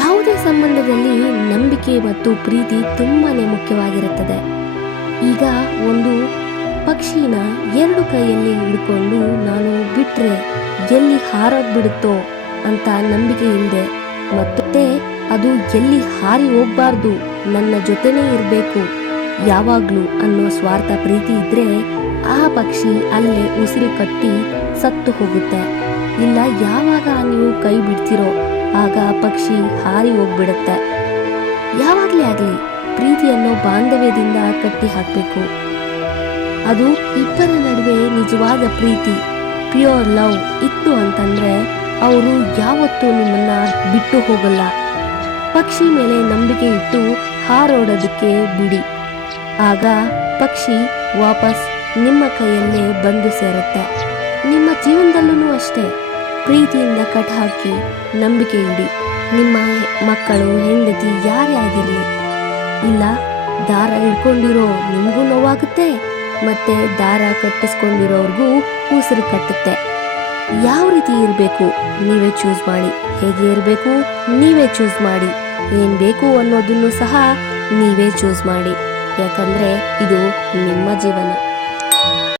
ಯಾವುದೇ ಸಂಬಂಧದಲ್ಲಿ ನಂಬಿಕೆ ಮತ್ತು ಪ್ರೀತಿ ತುಂಬಾನೇ ಮುಖ್ಯವಾಗಿರುತ್ತದೆ. ಈಗ ಒಂದು ಪಕ್ಷಿನ ಎರಡು ಕೈಯಲ್ಲಿ ಹಿಡ್ಕೊಂಡು ನಾನು ಬಿಟ್ರೆ ಎಲ್ಲಿ ಹಾರೋಗ್ಬಿಡುತ್ತೋ ಅಂತ ನಂಬಿಕೆ ಇಲ್ಲದೆ, ಮತ್ತೆ ಅದು ಎಲ್ಲಿ ಹಾರಿ ಹೋಗ್ಬಾರ್ದು, ನನ್ನ ಜೊತೆನೇ ಇರಬೇಕು ಯಾವಾಗ್ಲೂ ಅನ್ನೋ ಸ್ವಾರ್ಥ ಪ್ರೀತಿ ಇದ್ರೆ ಆ ಪಕ್ಷಿ ಅಲ್ಲೇ ಉಸಿರು ಕಟ್ಟಿ ಸತ್ತು ಹೋಗುತ್ತೆ. ಇಲ್ಲ, ಯಾವಾಗ ನೀವು ಕೈ ಬಿಡ್ತಿರೋ ಆಗ ಪಕ್ಷಿ ಹಾರಿ ಹೋಗ್ಬಿಡುತ್ತೆ. ಯಾವಾಗ್ಲೇ ಆಗಲಿ ಪ್ರೀತಿಯನ್ನು ಬಾಂಧವ್ಯದಿಂದ ಕಟ್ಟಿ ಹಾಕಬೇಕು. ಅದು ಇಬ್ಬರ ನಡುವೆ ನಿಜವಾದ ಪ್ರೀತಿ, ಪ್ಯೂರ್ ಲವ್ ಇತ್ತು ಅಂತಂದ್ರೆ ಅವರು ಯಾವತ್ತೂ ನಿಮ್ಮನ್ನ ಬಿಟ್ಟು ಹೋಗಲ್ಲ. ಪಕ್ಷಿ ಮೇಲೆ ನಂಬಿಕೆ ಇಟ್ಟು ಹಾರೋಡೋದಕ್ಕೆ ಬಿಡಿ, ಆಗ ಪಕ್ಷಿ ವಾಪಸ್ ನಿಮ್ಮ ಕೈಯಲ್ಲೇ ಬಂದು ಸೇರುತ್ತೆ. ನಿಮ್ಮ ಜೀವನದಲ್ಲೂ ಅಷ್ಟೇ ಪ್ರೀತಿಯಿಂದ ಕಟ್ ಹಾಕಿ ನಂಬಿಕೆ ಇಡಿ. ನಿಮ್ಮ ಮಕ್ಕಳು, ಹೆಂಡತಿ ಯಾರೇ ಆಗಿರಲಿ, ಇಲ್ಲ ದಾರ ಹಿಡ್ಕೊಂಡಿರೋ ನಿಮಗೂ ನೋವಾಗುತ್ತೆ, ಮತ್ತೆ ದಾರ ಕಟ್ಟಿಸ್ಕೊಂಡಿರೋರ್ಗೂ ಉಸಿರು ಕಟ್ಟುತ್ತೆ. ಯಾವ ರೀತಿ ಇರಬೇಕು ನೀವೇ ಚೂಸ್ ಮಾಡಿ, ಹೇಗೆ ಇರಬೇಕು ನೀವೇ ಚೂಸ್ ಮಾಡಿ, ಏನ್ ಬೇಕು ಅನ್ನೋದನ್ನು ಸಹ ನೀವೇ ಚೂಸ್ ಮಾಡಿ. ಯಾಕಂದ್ರೆ ಇದು ನಿಮ್ಮ ಜೀವನ.